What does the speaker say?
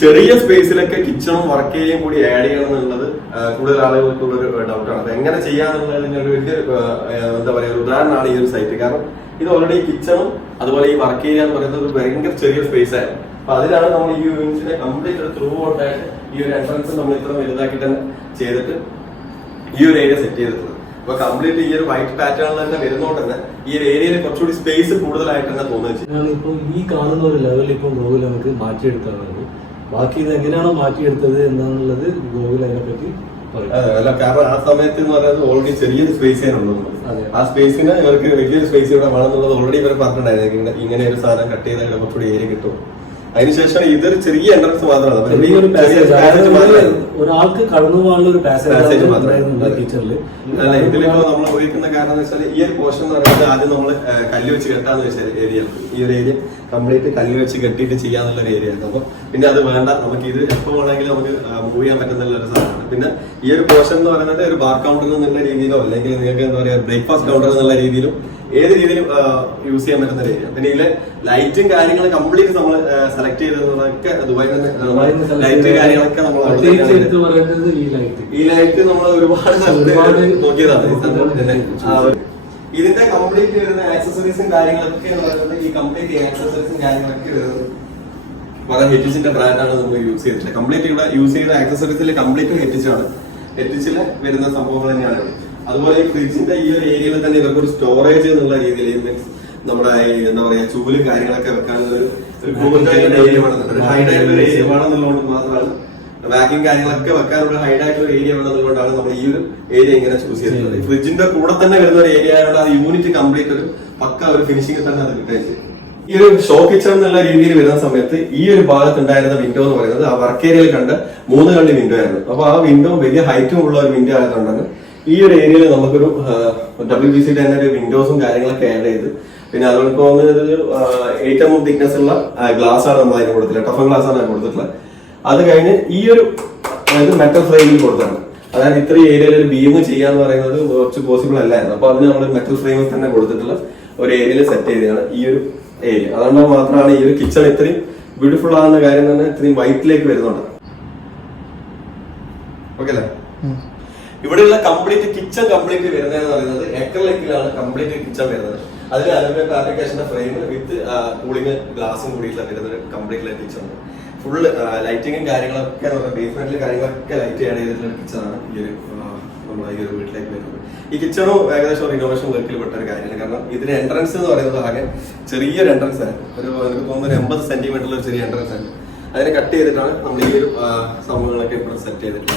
ചെറിയ സ്പേസിലൊക്കെ കിച്ചണും വർക്ക് ചെയ്യും കൂടി ആഡ് ചെയ്യണം എന്നുള്ളത് കൂടുതൽ ആളുകൾക്കുള്ളൊരു ഡൗട്ടാണ് അത് എങ്ങനെ ചെയ്യാന്നുള്ളതിന് ഒരു വലിയ എന്താ പറയുക ഒരു ഉദാഹരണമാണ് ഈ ഒരു സൈറ്റ് കാരണം ഇത് ഓൾറെഡി കിച്ചണും അതുപോലെ ഈ വർക്ക് ഏരിയ എന്ന് പറയുന്നത് ഒരു ഭയങ്കര ചെറിയ സ്പേസ് ആയിരുന്നു. അപ്പൊ അതിലാണ് നമ്മൾ ഈ യൂണിറ്റിനെ കംപ്ലീറ്റ് ത്രൂ ഔട്ടായിട്ട് ഈ ഒരു എൻട്രൻസ് നമ്മൾ ഇത്ര വലുതാക്കി തന്നെ ചെയ്തിട്ട് ഈ ഒരു ഏരിയ സെറ്റ് ചെയ്തിട്ടുള്ളത്. അപ്പൊ കംപ്ലീറ്റ് ഈ ഒരു വൈറ്റ് പാറ്റേൺ തന്നെ വരുന്നോണ്ട് തന്നെ ഈ ഒരു ഏരിയയിൽ കുറച്ചുകൂടി സ്പേസ് കൂടുതലായിട്ട് തന്നെ തോന്നുന്നു ഈ കാണുന്ന ഒരു ലെവൽ ഇപ്പം നമുക്ക് മാറ്റിയെടുക്കാറുണ്ട്. ബാക്കി ഇത് എങ്ങനെയാണോ മാറ്റിയെടുത്തത് എന്താണെന്നുള്ളത് ഗോകുൽ അതിനെപ്പറ്റി അല്ല കാരണം ആ സമയത്ത് എന്ന് പറയുന്നത് ഓൾറെഡി ചെറിയൊരു സ്പേസ് അതെ. ആ സ്പേസിന് ഇവർക്ക് വലിയൊരു സ്പേസ് ഇവിടെ വേണമെന്നുള്ളത് ഓൾറെഡി ഇവർ പറഞ്ഞിട്ടുണ്ടായിരുന്നു. ഇങ്ങനെ- ഒരു സാധനം കട്ട് ചെയ്താൽ കുറച്ചുകൂടി ഏരിയ കിട്ടും. അതിനുശേഷം ഇതൊരു ചെറിയ എൻട്രൻസ് മാത്രമാണ്. ഒരാൾക്ക് കടന്നു പോകാനുള്ള ഒരു Passage പാസേജ് മാത്രമേ ഉള്ളൂ. ടീച്ചറിൽ അല്ല ഇതിലിപ്പോ നമ്മൾ ഉപയോഗിക്കുന്ന കാരണം എന്ന് വെച്ചാൽ ഈ ഒരു പോർഷൻ എന്ന് പറയുന്നത് ആദ്യം നമ്മൾ കല്ല് വെച്ച് കെട്ടാന്ന് വെച്ച ഏരിയ ഈ ഒരു ഏരിയ കംപ്ലീറ്റ് കല്ല് വെച്ച് കെട്ടിയിട്ട് ചെയ്യാന്നുള്ള ഒരു ഏരിയ ആയിരുന്നു. അപ്പൊ പിന്നെ അത് വേണ്ട. നമുക്ക് ഇത് എപ്പോ വേണമെങ്കിലും നമുക്ക് മൂവ് ചെയ്യാൻ പറ്റുന്ന ഒരു സാധനമാണ്. പിന്നെ ഈ ഒരു പോർഷൻ എന്ന് പറയുന്നത് ഒരു ബാർ കൗണ്ടർ എന്നുള്ള രീതിയിലോ അല്ലെങ്കിൽ നിങ്ങൾക്ക് എന്താ പറയാ ബ്രേക്ക്ഫാസ്റ്റ് കൗണ്ടർ എന്നുള്ള രീതിയിലും ഏത് രീതിയിൽ യൂസ് ചെയ്യാൻ പറ്റുന്ന രീതി പിന്നെ ഇതിലെ ലൈറ്റും കാര്യങ്ങളും കംപ്ലീറ്റ് നമ്മൾ സെലക്ട് ചെയ്തതൊക്കെ ദുബായിൽ തന്നെ ലൈറ്റ് കാര്യങ്ങളൊക്കെ നമ്മൾ ഈ ലൈറ്റ് നമ്മൾ ഒരുപാട് നോക്കിയതാണ്. ഇതിന്റെ കംപ്ലീറ്റ് വരുന്ന ആക്സസറീസും കാര്യങ്ങളൊക്കെ എന്ന് പറയുന്നത് ഈ കംപ്ലീറ്റ് ആക്സസറീസും കാര്യങ്ങളൊക്കെ വരുന്നത് ഹെറ്റിച്ചിന്റെ ബ്രാൻഡാണ് നമ്മൾ യൂസ് ചെയ്തിട്ടുള്ളത്. കംപ്ലീറ്റ് ഇവിടെ യൂസ് ചെയ്ത ആക്സസറീസിൽ കംപ്ലീറ്റ് ഹെറ്റിച്ചാണ് ഹെറ്റിച്ചിൽ വരുന്ന സംഭവങ്ങൾ തന്നെയാണ് ഇവിടെ. അതുപോലെ ഈ ഫ്രിഡ്ജിന്റെ ഈ ഒരു ഏരിയയിൽ തന്നെ ഇവർക്ക് ഒരു സ്റ്റോറേജ് എന്നുള്ള രീതിയിൽ മീൻസ് നമ്മുടെ എന്താ പറയാ ചൂലും കാര്യങ്ങളൊക്കെ വെക്കാനുള്ള ഒരു ഒരു കൂടുതലായിട്ടുള്ള ഏരിയ ഹൈഡ് ആയിട്ടുള്ള ഒരു ഏരിയ വേണമെന്നുള്ളതുകൊണ്ട് മാത്രമാണ് വാക്കിംഗ് കാര്യങ്ങളൊക്കെ വെക്കാനുള്ള ഹൈഡ് ആയിട്ടുള്ള ഒരു ഏരിയ വേണമെന്നുകൊണ്ടാണ് നമ്മൾ ഈ ഒരു ഏരിയ ഇങ്ങനെ ചൂസ് ചെയ്തത് ഫ്രിഡ്ജിന്റെ കൂടെ തന്നെ വരുന്ന ഒരു ഏരിയ ആയതുകൊണ്ട് ആ യൂണിറ്റ് കംപ്ലീറ്റ് ഒരു പക്ക ഒരു ഫിനിഷിംഗ് തന്നെ അത് കിട്ടുകയും ഈ ഒരു ഷോ കിച്ചൺ എന്നുള്ള രീതിയിൽ വരുന്ന സമയത്ത് ഈ ഒരു ഭാഗത്ത് ഉണ്ടായിരുന്ന വിൻഡോ എന്ന് പറയുന്നത് ആ വർക്ക് ഏരിയയിൽ കണ്ട മൂന്ന് കള്ളി വിൻഡോ ആയിരുന്നു. അപ്പൊ ആ വിൻഡോ വലിയ ഹൈറ്റും ഉള്ള ഒരു വിൻഡോ ആയതുകൊണ്ടാണ് ഈ ഒരു ഏരിയയിൽ നമുക്കൊരു ഡബ്ല്യു ബി സി തന്നെ ഒരു വിൻഡോസും കാര്യങ്ങളൊക്കെ ആഡ് ചെയ്ത്. പിന്നെ അതുകൊണ്ട് തോന്നുന്നത് എം തിക്നെസ് ഉള്ള ഗ്ലാസ് ആണ് നമ്മൾ അതിന് കൊടുത്തില്ല ടഫൻ ഗ്ലാസ് ആണ് അതിന് കൊടുത്തിട്ടുള്ളത്. അത് കഴിഞ്ഞ് ഈ ഒരു അതായത് മെറ്റൽ ഫ്രെയിമിൽ കൊടുത്താണ്. അതായത് ഇത്ര ഏരിയയിൽ ഒരു ബീം ചെയ്യാന്ന് പറയുന്നത് കുറച്ച് പോസിബിൾ അല്ലായിരുന്നു. അപ്പൊ അതിന് നമ്മൾ മെറ്റൽ ഫ്രെയിമിൽ തന്നെ കൊടുത്തിട്ടുള്ള ഒരു ഏരിയയിൽ സെറ്റ് ചെയ്തതാണ് ഈ ഒരു ഏരിയ അതുകൊണ്ട് മാത്രമാണ് ഈ ഒരു കിച്ചൺ ഇത്രയും ബ്യൂട്ടിഫുൾ ആകുന്ന കാര്യം തന്നെ ഇത്രയും വൈറ്റിലേക്ക് വരുന്നുണ്ട്. ഓക്കെ അല്ലേ? ഇവിടെയുള്ള കംപ്ലീറ്റ് കിച്ചൺ കംപ്ലീറ്റ് വരുന്നത് എന്ന് പറയുന്നത് എക്കറിലേക്കിലാണ് കംപ്ലീറ്റ് കിച്ചൺ വരുന്നത്. അതിൽ അലുമിനിയം ഫാബ്രിക്കേഷന്റെ ഫ്രെയിം വിത്ത് കൂളിംഗ് ഗ്ലാസും കൂടിയിട്ടുള്ള വരുന്നത് കംപ്ലീറ്റ് കിച്ചൺ ഫുള്ള് ലൈറ്റിങ്ങും കാര്യങ്ങളൊക്കെ ബേസ്മെന്റിൽ കാര്യങ്ങളൊക്കെ ലൈറ്റ് ആഡ് ചെയ്തിട്ടുള്ള കിച്ചണാണ് ഈ ഒരു നമ്മുടെ ഈ ഒരു വീട്ടിലേക്ക് വരുന്നത്. ഈ കിച്ചണും ഏകദേശം റിനോവേഷൻ വർക്കിൽ പെട്ട ഒരു കാര്യമാണ്. കാരണം ഇതിന്റെ എൻട്രൻസ് എന്ന് പറയുന്നത് ആകെ ചെറിയൊരു എൻട്രൻസ് ആണ്. ഒരു എനിക്ക് തോന്നുന്നു ഒരു എൺപത് സെന്റിമീറ്ററിൽ ഒരു ചെറിയ എൻട്രൻസ് ആണ്. അതിനെ കട്ട് ചെയ്തിട്ടാണ് നമ്മൾ ഈ ഒരു സംഭവങ്ങളൊക്കെ ഇവിടെ സെറ്റ് ചെയ്തിട്ടുള്ളത്.